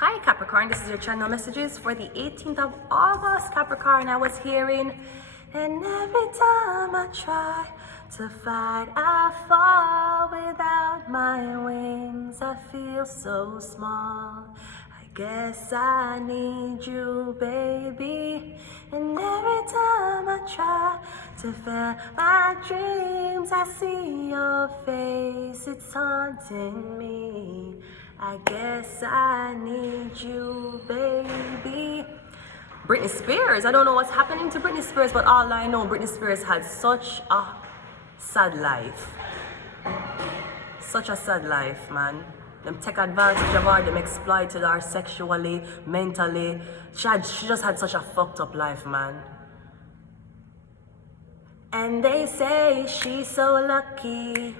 Hi Capricorn, this is your channel messages for the 18th of August. Capricorn, I was hearing, and every time I try to fight, I fall without my wings. I feel so small. I guess I need you, baby. And every time I try to fill my dreams, I see your face, it's haunting me. I guess I need you, baby. Britney Spears, I don't know what's happening to Britney Spears, but all I know, Britney Spears had such a sad life. Such a sad life, man. Them take advantage of her, them exploited her sexually, mentally. She just had such a fucked up life, man. And they say she's so lucky.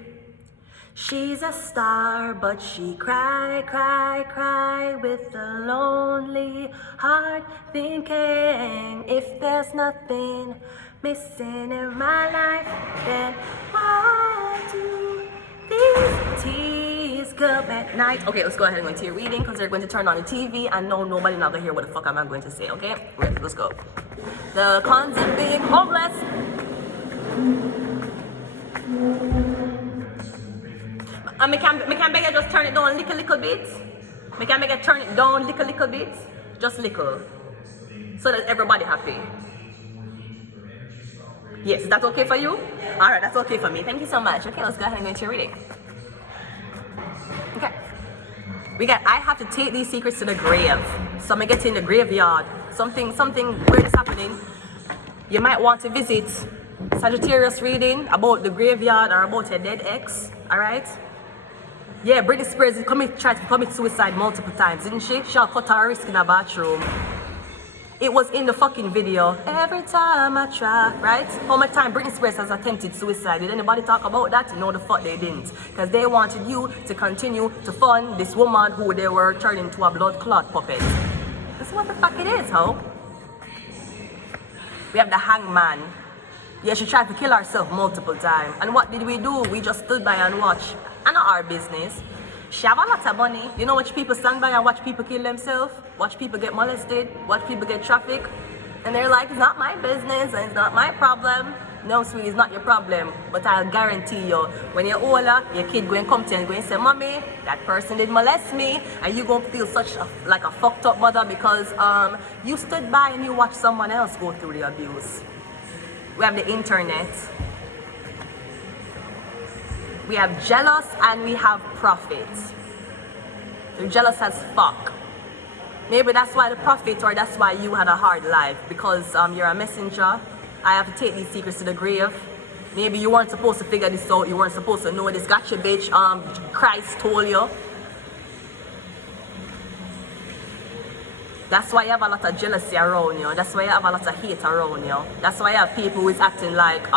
She's a star, but she cry, cry, cry with a lonely heart, thinking if there's nothing missing in my life, then why do these tears come at night? Okay, let's go ahead and go into your reading, because they're going to turn on the TV and no, nobody not gonna hear what the fuck am I going to say, okay? Right, let's go. The cons of being homeless. And I can beg you just turn it down little bit. I can beg you turn it down little bit. Just little. So that everybody happy. Yes, is that okay for you? Alright, that's okay for me. Thank you so much. Okay, let's go ahead and go into your reading. Okay. I have to take these secrets to the grave. So I'm gonna get in the graveyard. Something weird is happening. You might want to visit Sagittarius reading about the graveyard or about your dead ex. Alright? Yeah, Britney Spears tried to commit suicide multiple times, didn't she? She cut her wrist in a bathroom. It was in the fucking video. Every time I try, right? How much time Britney Spears has attempted suicide? Did anybody talk about that? No, the fuck they didn't. Because they wanted you to continue to fund this woman who they were turning into a blood clot puppet. This is what the fuck it is, ho? We have the hangman. Yeah, she tried to kill herself multiple times. And what did we do? We just stood by and watched. And not our business. She have a lot of money. You know, watch people stand by and watch people kill themselves, watch people get molested, watch people get trafficked. And they're like, it's not my business and it's not my problem. No, sweetie, it's not your problem. But I'll guarantee you, when you're older, your kid going to come to you and going to say, Mommy, that person did molest me. And you're going to feel like a fucked up mother because you stood by and you watched someone else go through the abuse. We have the internet. We have jealous and we have prophet. You're jealous as fuck. Maybe that's why the prophet, or that's why you had a hard life, because you're a messenger. I have to take these secrets to the grave. Maybe you weren't supposed to figure this out. You weren't supposed to know this. Gotcha, bitch. Christ told you. That's why you have a lot of jealousy around you. That's why you have a lot of hate around you. That's why you have people who is acting like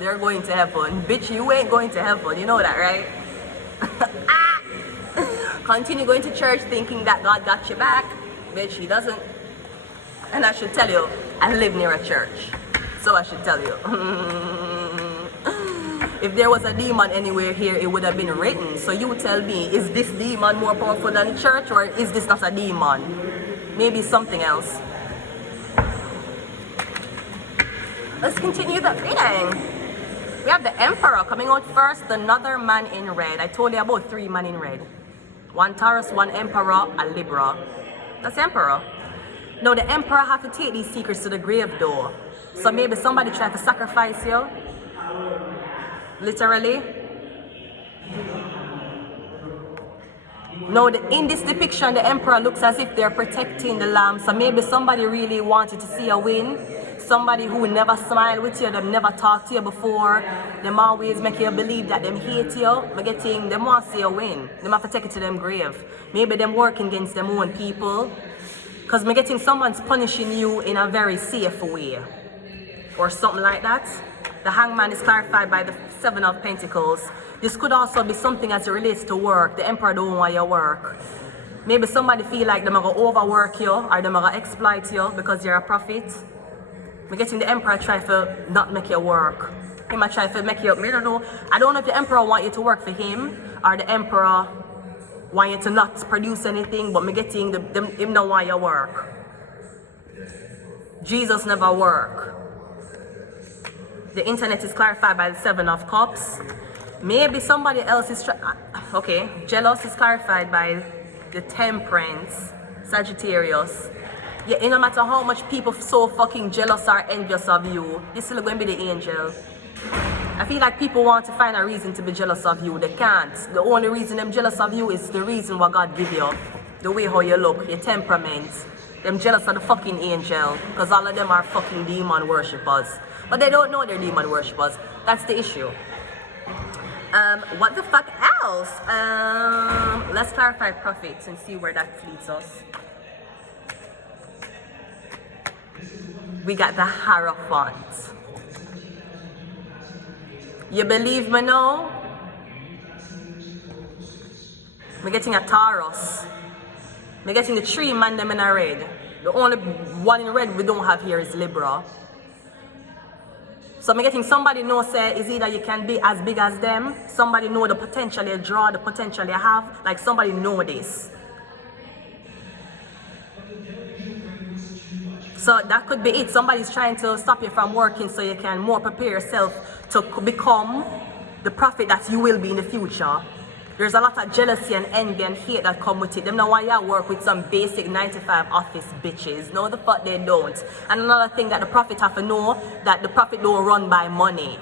they're going to heaven. Bitch, you ain't going to heaven. You know that, right? Continue going to church thinking that God got your back. Bitch, he doesn't. And I should tell you, I live near a church. So I should tell you. If there was a demon anywhere here, it would have been written. So you tell me, is this demon more powerful than the church, or is this not a demon? Maybe something else. Let's continue the reading. We have the Emperor coming out first, another man in red. I told you about 3 men in red. 1 Taurus, 1 Emperor, a Libra. That's Emperor. Now the Emperor have to take these secrets to the grave though. So maybe somebody tried to sacrifice you. Literally. Now, in this depiction, the Emperor looks as if they're protecting the lamb. So maybe somebody really wanted to see a win. Somebody who will never smile with you, them never talk to you before. Them always make you believe that them hate you. Them want to see a win. Them have to take it to them grave. Maybe them working against them own people. Because I'm getting someone's punishing you in a very safe way. Or something like that. The hangman is clarified by the 7 of Pentacles. This could also be something as it relates to work. The Emperor don't want your work. Maybe somebody feel like they're going to overwork you or they're going to exploit you because you're a prophet. I'm getting the Emperor try to not make you work. He might try to make you, I don't know if the Emperor want you to work for him or the Emperor want you to not produce anything, but me getting him don't want your work. Jesus never work. The internet is clarified by the Seven of Cups. Maybe somebody else is okay. Jealous is clarified by the Temperance, Sagittarius. Yeah, no matter how much people so fucking jealous or envious of you, you're still going to be the angel. I feel like people want to find a reason to be jealous of you. They can't. The only reason I'm jealous of you is the reason what God give you. The way how you look, your temperament. Them jealous of the fucking angel. Because all of them are fucking demon worshippers. But they don't know they're demon worshippers. That's the issue. What the fuck else? Let's clarify prophets and see where that leads us. We got the Hierophant. You believe me now? We're getting a Taurus. We're getting the 3 man them in a red. The only one in red we don't have here is Libra. So I'm getting somebody know say is either you can be as big as them, somebody know the potential you draw, the potential you have, like somebody know this. So that could be it. Somebody's trying to stop you from working so you can more prepare yourself to become the prophet that you will be in the future. There's a lot of jealousy and envy and hate that come with it. Them know why you work with some basic 9-to-5 office bitches. No, the fuck they don't. And another thing that the prophet have to know, that the prophet don't run by money.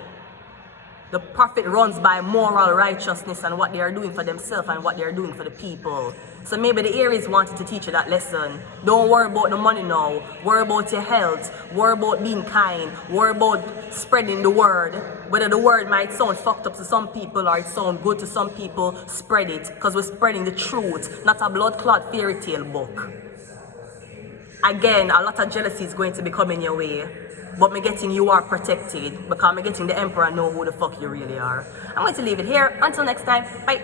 The prophet runs by moral righteousness and what they are doing for themselves and what they are doing for the people. So maybe the Aries wanted to teach you that lesson. Don't worry about the money now. Worry about your health. Worry about being kind. Worry about spreading the word. Whether the word might sound fucked up to some people or it sound good to some people, spread it. Because we're spreading the truth, not a blood clot fairy tale book. Again, a lot of jealousy is going to be coming your way. But me getting you are protected because me getting the Emperor know who the fuck you really are. I'm going to leave it here. Until next time, bye.